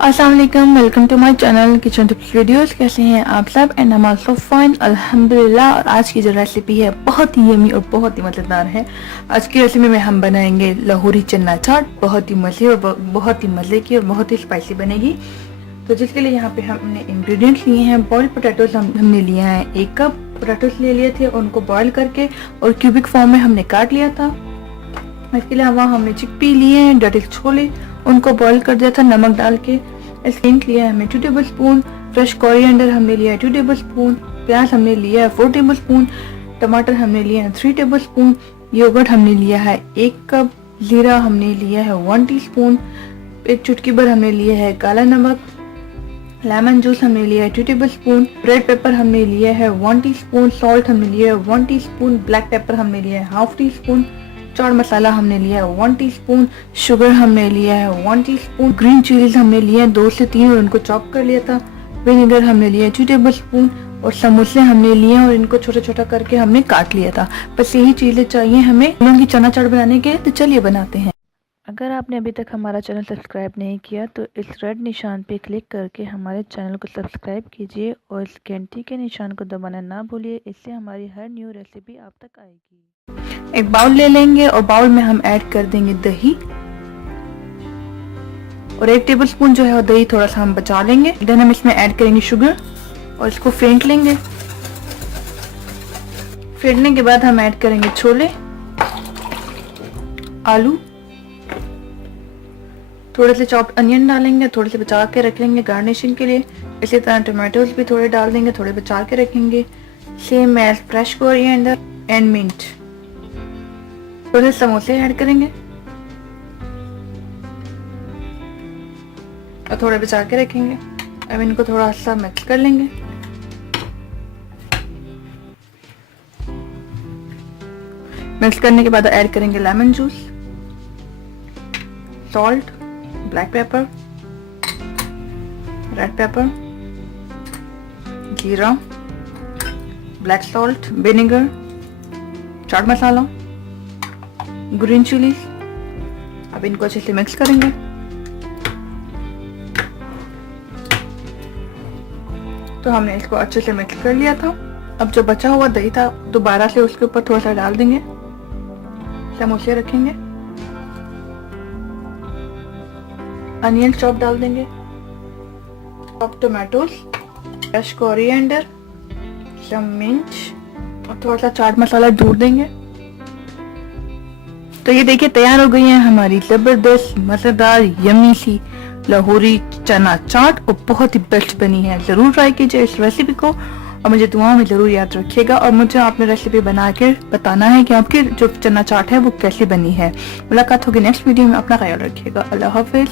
अस्सलाम वालेकुम, welcome to my channel kitchen tips videos. कैसे हैं आप सब? And I am also fine अल्हम्दुलिल्लाह। और आज की जो रेसिपी है बहुत ही यमी और बहुत ही मज़ेदार है। आज की रेसिपी में हम बनाएंगे लाहौरी चना चाट। बहुत ही मज़े और बहुत ही मज़े की और बहुत ही स्पाइसी बनेगी। तो जिसके लिए यहाँ पे हमने इंग्रेडिएंट्स लिए हैं। बॉइल्ड पोटैटोज हमने लिए हैं 1 कप पोटैटोज ले लिए थे। उनको बॉईल करके और क्यूबिक फॉर्म में हमने काट लिया था। इसके अलावा हमने चिकपी लिए हैं, डेट छोले, उनको बॉईल कर दिया था नमक डाल के। हिंट लिया है हमने 2 टेबल स्पून। फ्रेश कोरिएंडर हमने लिया है 2 टेबल स्पून। प्याज हमने लिया है 4 टेबल स्पून। टमाटर हमने लिया है 3 टेबल स्पून। योगर्ट हमने लिया है 1 कप। जीरा हमने लिया है 1 टीस्पून। एक चुटकी भर हमने लिया है काला नमक। लेमन जूस हमने लिया है 2 टेबल स्पून। रेड पेपर हमने लिया है 1 टीस्पून। सॉल्ट हमने लिया है 1 टीस्पून। ब्लैक पेपर हमने लिया है half tea spoon. Chaat masala हमने लिया है 1 टीस्पून। शुगर हमने लिया है 1 टीस्पून। ग्रीन चिलीज हमने लिया है 2 से 3 और इनको चॉप कर लिया था। विनेगर हमने लिया है 2 टेबल स्पून। और समोसे हमने लिए और इनको छोटा छोटा करके हमने काट लिया था। बस यही चीजें चाहिए हमें की चना चाट बनाने के। तो चलिए बनाते हैं। अगर आपने अभी तक हमारा चैनल सब्सक्राइब नहीं किया तो इस रेड निशान पे क्लिक करके हमारे चैनल को सब्सक्राइब कीजिए और इस घंटी के निशान को दबाना ना भूलिए। इससे हमारी हर न्यू रेसिपी आप तक आएगी। एक बाउल ले लेंगे और बाउल में हम ऐड कर देंगे दही और 1 टेबल स्पून जो है वो दही थोड़ा सा हम बचा लेंगे। देन हम इसमें ऐड करेंगे शुगर और इसको फेंट लेंगे। फेंटने के बाद हम ऐड करेंगे छोले, आलू, थोड़े से चॉप्ड अनियन डालेंगे, थोड़े से बचा के रख लेंगे गार्निशिंग के लिए। इसी तरह टमाटोज भी थोड़े डाल देंगे, थोड़े बचा के रखेंगे। Same as fresh coriander and mint. थोड़े समोसे ऐड करेंगे और थोड़े बचा के रखेंगे। अब इनको थोड़ा सा मिक्स कर लेंगे। मिक्स करने के बाद ऐड करेंगे lemon juice, salt, black pepper, red pepper, जीरा, black salt, vinegar, chaat masala, green chillies. अब इनको अच्छे से मिक्स करेंगे। तो हमने इसको अच्छे से मिक्स कर लिया था। अब जो बचा हुआ दही था दोबारा से उसके ऊपर थोड़ा सा डाल देंगे। समोसे रखेंगे, अनियन चॉप डाल देंगे, चॉप टोमेटोज, फ्रेश कोरिएंडर, सम मिंट और थोड़ा सा चाट मसाला दूर देंगे। तो ये देखिए तैयार हो गई है हमारी जबरदस्त मजेदार यम्मी सी लाहौरी चना चाट और बहुत ही बेस्ट बनी है। जरूर ट्राई कीजिए इस रेसिपी को और मुझे दुआओं में जरूर याद रखिएगा। और मुझे आपने रेसिपी बना के बताना है कि आपकी जो चना चाट है वो कैसी बनी है। मुलाकात होगी नेक्स्ट वीडियो में। अपना ख्याल रखिएगा। अल्लाह हाफिज।